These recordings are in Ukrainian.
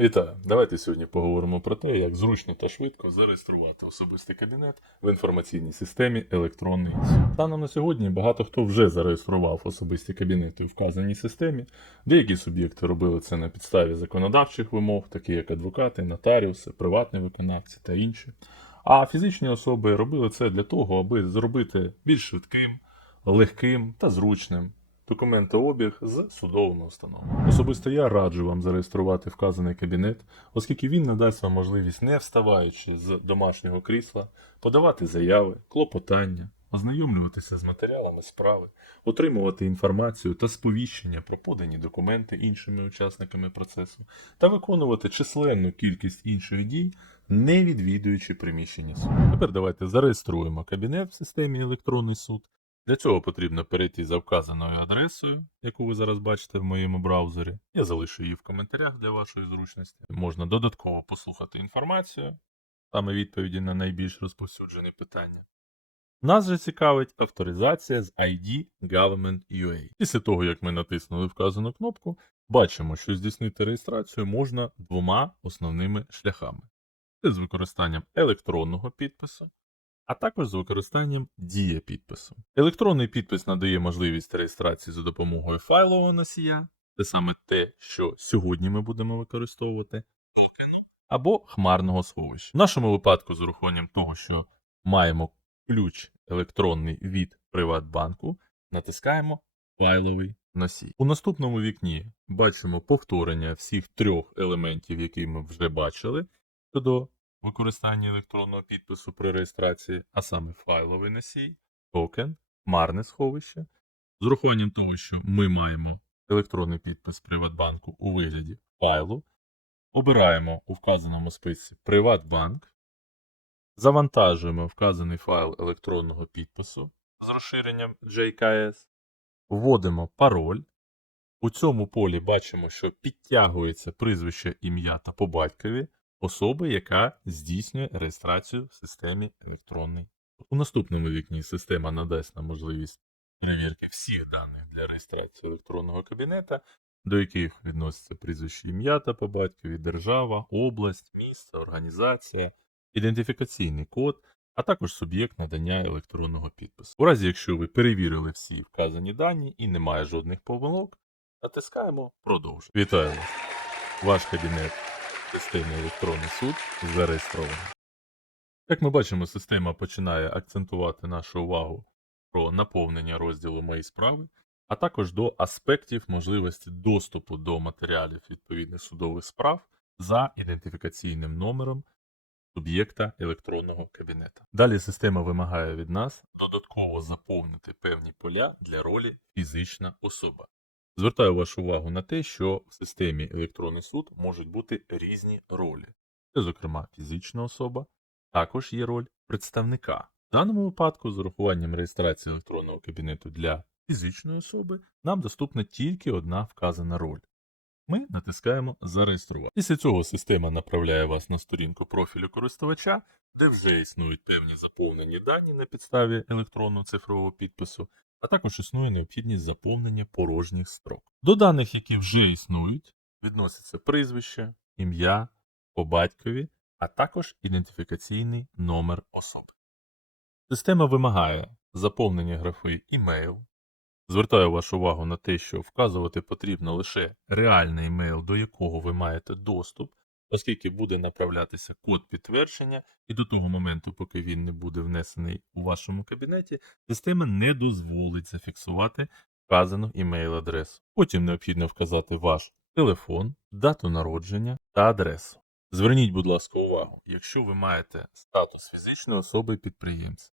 Вітаю! Давайте сьогодні поговоримо про те, як зручно та швидко зареєструвати особистий кабінет в інформаційній системі електронний. Станом на сьогодні багато хто вже зареєстрував особисті кабінети у вказаній системі. Деякі суб'єкти робили це на підставі законодавчих вимог, такі як адвокати, нотаріуси, приватні виконавці та інші. А фізичні особи робили це для того, аби зробити більш швидким, легким та зручним документообіг з судовими установами. Особисто я раджу вам зареєструвати вказаний кабінет, оскільки він надасть вам можливість, не вставаючи з домашнього крісла, подавати заяви, клопотання, ознайомлюватися з матеріалами справи, отримувати інформацію та сповіщення про подані документи іншими учасниками процесу та виконувати численну кількість інших дій, не відвідуючи приміщення суду. Тепер давайте зареєструємо кабінет в системі електронний суд. Для цього потрібно перейти за вказаною адресою, яку ви зараз бачите в моєму браузері. Я залишу її в коментарях для вашої зручності. Можна додатково послухати інформацію, саме відповіді на найбільш розповсюджені питання. Нас же цікавить авторизація з ID Government UA. Після того, як ми натиснули вказану кнопку, бачимо, що здійснити реєстрацію можна двома основними шляхами: це з використанням електронного підпису а також з використанням дія підпису. Електронний підпис надає можливість реєстрації за допомогою файлового носія, це саме те, що сьогодні ми будемо використовувати, або хмарного сховища. В нашому випадку, з урахуванням того, що маємо ключ електронний від Приватбанку, натискаємо файловий носій. У наступному вікні бачимо повторення всіх трьох елементів, які ми вже бачили щодо використання електронного підпису при реєстрації, а саме файловий носій, токен, марне сховище. З урахуванням того, що ми маємо електронний підпис Приватбанку у вигляді файлу, обираємо у вказаному списку Приватбанк, завантажуємо вказаний файл електронного підпису з розширенням JKS, вводимо пароль. У цьому полі бачимо, що підтягується прізвище, ім'я та по батькові особи, яка здійснює реєстрацію в системі електронний. У наступному вікні система надасть нам можливість перевірки всіх даних для реєстрації електронного кабінета, до яких відносяться прізвище ім'я та по батькові, держава, область, місто, організація, ідентифікаційний код, а також суб'єкт надання електронного підпису. У разі, якщо ви перевірили всі вказані дані і немає жодних помилок, натискаємо продовжити. Вітаю вас! Ваш кабінет системи електронний суд зареєстрований. Як ми бачимо, система починає акцентувати нашу увагу про наповнення розділу Мої справи, а також до аспектів можливості доступу до матеріалів відповідних судових справ за ідентифікаційним номером суб'єкта електронного кабінета. Далі система вимагає від нас додатково заповнити певні поля для ролі фізична особа. Звертаю вашу увагу на те, що в системі електронний суд можуть бути різні ролі. Це, зокрема, фізична особа, також є роль представника. В даному випадку, з урахуванням реєстрації електронного кабінету для фізичної особи, нам доступна тільки одна вказана роль. Ми натискаємо Зареєструвати. Після цього система направляє вас на сторінку профілю користувача, де вже існують певні заповнені дані на підставі електронного цифрового підпису, а також існує необхідність заповнення порожніх строк. До даних, які вже існують, відносяться прізвище, ім'я, по батькові, а також ідентифікаційний номер особи. Система вимагає заповнення графи імейл. Звертаю вашу увагу на те, що вказувати потрібно лише реальний імейл, до якого ви маєте доступ, оскільки буде направлятися код підтвердження, і до того моменту, поки він не буде внесений у вашому кабінеті, система не дозволить зафіксувати вказану імейл-адресу. Потім необхідно вказати ваш телефон, дату народження та адресу. Зверніть, будь ласка, увагу, якщо ви маєте статус фізичної особи підприємця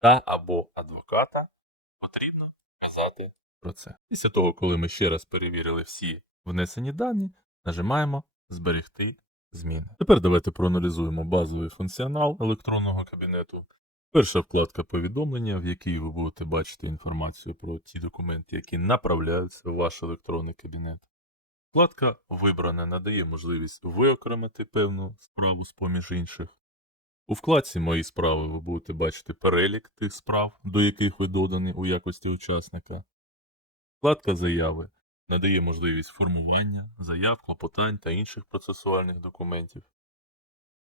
та або адвоката, потрібно вказати про це. Після того, коли ми ще раз перевірили всі внесені дані, нажимаємо Зберегти зміни. Тепер давайте проаналізуємо базовий функціонал електронного кабінету. Перша вкладка повідомлення, в якій ви будете бачити інформацію про ті документи, які направляються в ваш електронний кабінет. Вкладка Вибране надає можливість виокремити певну справу з поміж інших. У вкладці Мої справи ви будете бачити перелік тих справ, до яких ви додані у якості учасника. Вкладка Заяви надає можливість формування, заяв, клопотань та інших процесуальних документів.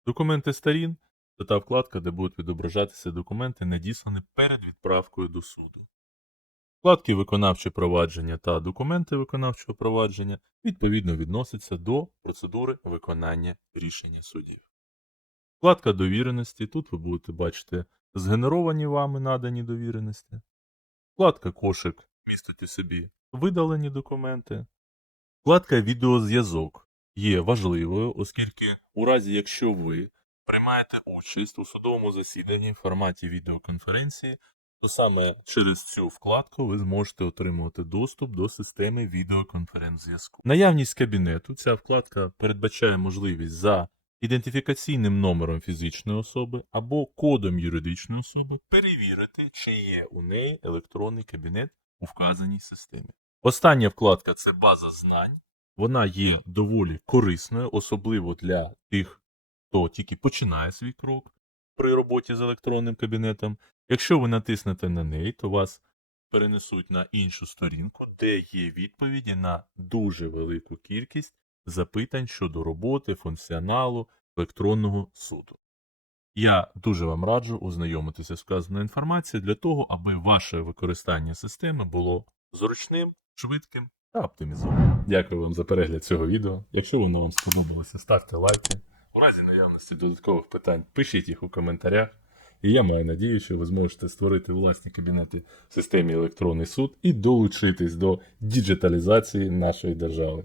Документи сторін це та вкладка, де будуть відображатися документи, надіслані перед відправкою до суду. Вкладки виконавче провадження та документи виконавчого провадження відповідно відносяться до процедури виконання рішення судів. Вкладка довіреності. Тут ви будете бачити згенеровані вами надані довіреності. Вкладка кошик містить у собі видалені документи. Вкладка відеозв'язок є важливою, оскільки у разі, якщо ви приймаєте участь у судовому засіданні в форматі відеоконференції, то саме через цю вкладку ви зможете отримувати доступ до системи відеоконференц-зв'язку. Наявність кабінету ця вкладка передбачає можливість за ідентифікаційним номером фізичної особи або кодом юридичної особи перевірити, чи є у неї електронний кабінет у вказаній системі. Остання вкладка це база знань. Вона є доволі корисною, особливо для тих, хто тільки починає свій крок при роботі з електронним кабінетом. Якщо ви натиснете на неї, то вас перенесуть на іншу сторінку, де є відповіді на дуже велику кількість запитань щодо роботи, функціоналу електронного суду. Я дуже вам раджу ознайомитися з вказаною інформацією для того, аби ваше використання системи було зручним, швидким та оптимізованим. Дякую вам за перегляд цього відео. Якщо воно вам сподобалося, ставте лайки. У разі наявності додаткових питань пишіть їх у коментарях. І я маю надію, що ви зможете створити власні кабінети в системі електронний суд і долучитись до діджиталізації нашої держави.